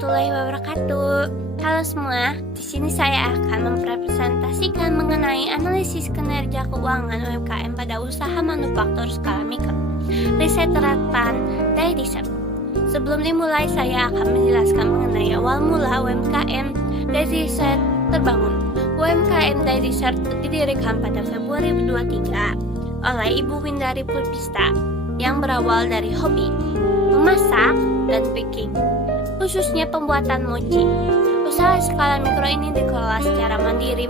warahmatullahi wabarakatuh. Halo semua, di sini saya akan mempresentasikan mengenai analisis kinerja keuangan UMKM pada usaha manufaktur skala mikro, riset terapan dari riset. Sebelum dimulai, saya akan menjelaskan mengenai awal mula UMKM dari riset terbangun. UMKM dari riset didirikan pada Februari 2023 oleh Ibu Windari Pulpista yang berawal dari hobi memasak dan baking, khususnya pembuatan mochi. Usaha skala mikro ini dikelola secara mandiri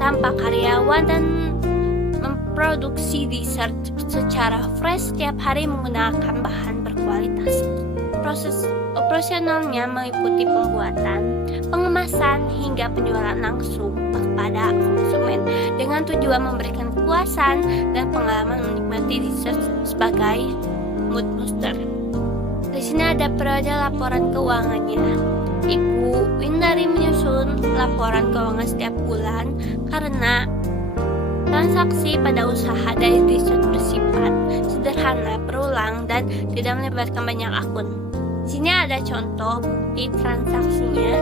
tanpa karyawan dan memproduksi dessert secara fresh setiap hari menggunakan bahan berkualitas. Proses operasionalnya meliputi pembuatan, pengemasan, hingga penjualan langsung kepada konsumen dengan tujuan memberikan kepuasan dan pengalaman menikmati dessert sebagai mood booster. Di sini ada periode laporan keuangannya. Ibu Windari menyusun laporan keuangan setiap bulan karena transaksi pada usaha dari dessert bersifat sederhana, berulang, dan tidak melibatkan banyak akun. Di sini ada contoh bukti transaksinya.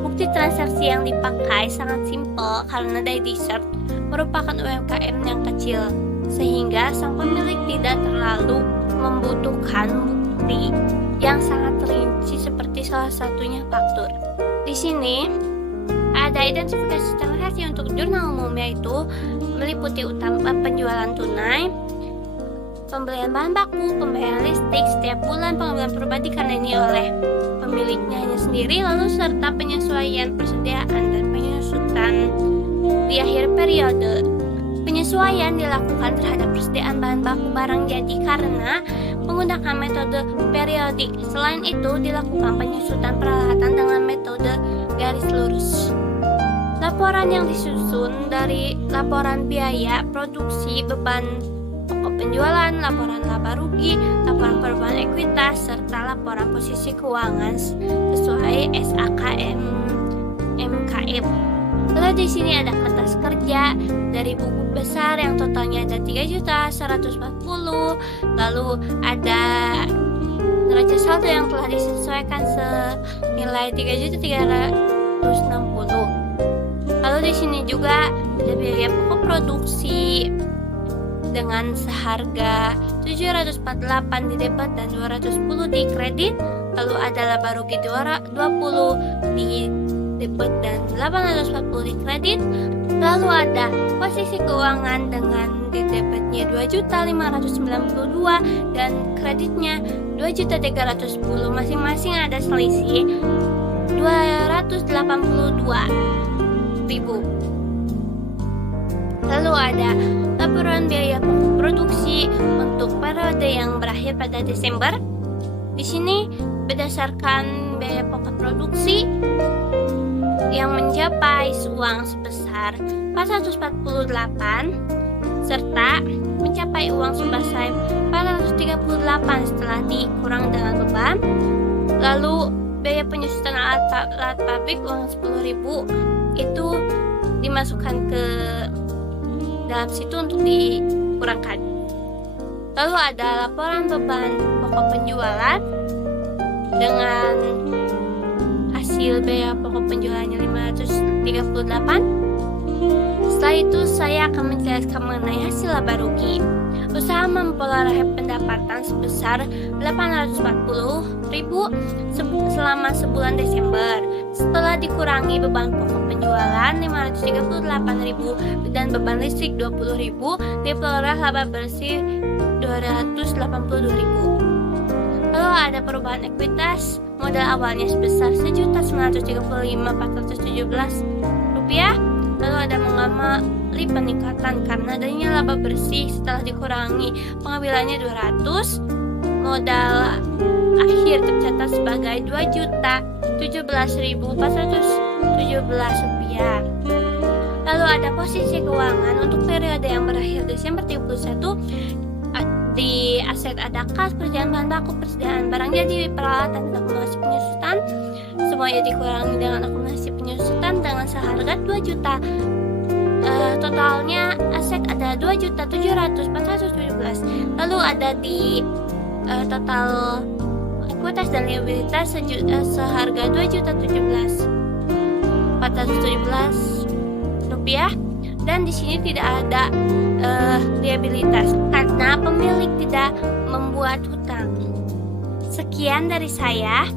Bukti transaksi yang dipakai sangat simpel karena dari dessert merupakan UMKM yang kecil, sehingga sang pemilik tidak terlalu membutuhkan bukti yang sangat rinci seperti salah satunya faktur. Di sini ada identifikasi transaksi untuk jurnal umum, yaitu meliputi utama penjualan tunai, pembelian bahan baku, pembayaran listrik setiap bulan, pengambilan pribadi karena ini oleh pemiliknya hanya sendiri, lalu serta penyesuaian persediaan dan penyusutan di akhir periode. Penyesuaian dilakukan terhadap persediaan bahan baku barang jadi karena menggunakan metode periodik. Selain itu, dilakukan penyusutan peralatan dengan metode garis lurus. Laporan yang disusun dari laporan biaya produksi, beban pokok penjualan, laporan laba rugi, laporan perubahan ekuitas, serta laporan posisi keuangan sesuai SAKM MKM. Lalu di sini ada kertas kerja dari buku besar yang totalnya ada 3.140.000. Lalu ada neraca saldo yang telah disesuaikan senilai 3.360.000. Lalu di sini juga ada biaya pokok produksi dengan seharga 748 di debit dan 210 di kredit. Lalu ada laba rugi 20 di debit dan 840 di kredit. Lalu ada posisi keuangan dengan di debitnya 2.592 dan kreditnya 2.310. Masing-masing ada selisih 282.000. Lalu ada laporan biaya pokok produksi untuk periode yang berakhir pada Desember. Di sini berdasarkan biaya pokok produksi yang mencapai uang sebesar 448 serta mencapai uang sebesar 438 setelah dikurang dengan beban. Lalu biaya penyusutan alat pabrik uang 10.000 itu dimasukkan ke dalam situ untuk dikurangkan. Lalu ada laporan beban pokok penjualan dengan hasil biaya pokok penjualannya 538. Setelah itu saya akan menjelaskan mengenai hasil laba rugi. Usaha memperoleh pendapatan sebesar 840.000 selama sebulan Desember. Setelah dikurangi beban pokok penjualan 538.000 dan beban listrik 20.000, diperoleh laba bersih 282.000. Lalu ada perubahan ekuitas. Modal awalnya sebesar 1.935.417 rupiah. Lalu ada mengalami peningkatan karena adanya laba bersih setelah dikurangi pengambilannya 200. Modal akhir tercatat sebagai 2.017.417 rupiah. Lalu ada posisi keuangan untuk periode yang berakhir Desember 31. Di aset ada kas, persediaan bahan baku, persediaan barang jadi, peralatan, dan akumulasi penyusutan. Semuanya dikurangi dengan akumulasi penyusutan dengan seharga 2 juta. Totalnya aset ada 2.700.417. Lalu ada di total ekuitas dan liabilitas seharga Rp2.417.417 dan di sini tidak ada liabilitas karena pemilik tidak membuat hutang. Sekian dari saya.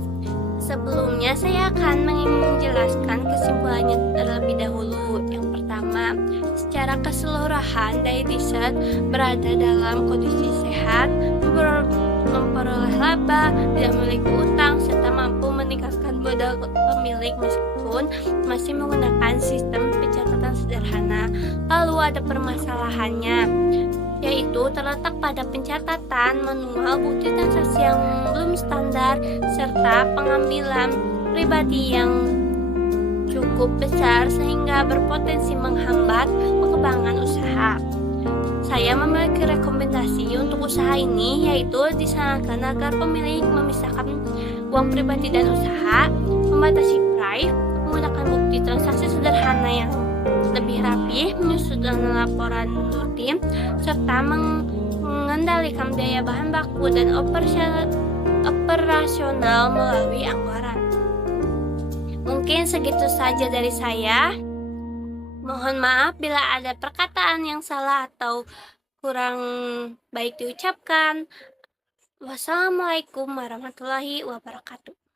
Sebelumnya saya akan menjelaskan kesimpulannya terlebih dahulu. Yang pertama, secara keseluruhan Dai Dessert berada dalam kondisi sehat, memperoleh laba, tidak memiliki utang, serta mampu meningkatkan modal pemilik meskipun masih menggunakan sistem pencatatan sederhana. Lalu ada permasalahannya, yaitu terletak pada pencatatan manual, bukti transaksi yang belum standar, serta pengambilan pribadi yang cukup besar sehingga berpotensi menghambat pengembangan usaha. Saya memiliki rekomendasi untuk usaha ini, yaitu disarankan agar pemilik memisahkan uang pribadi dan usaha, membatasi price, menggunakan bukti transaksi sederhana yang lebih rapi, menyusun laporan rutin, serta mengendalikan biaya bahan baku dan operasional melalui anggaran. Mungkin segitu saja dari saya. Mohon maaf bila ada perkataan yang salah atau kurang baik diucapkan. Wassalamualaikum warahmatullahi wabarakatuh.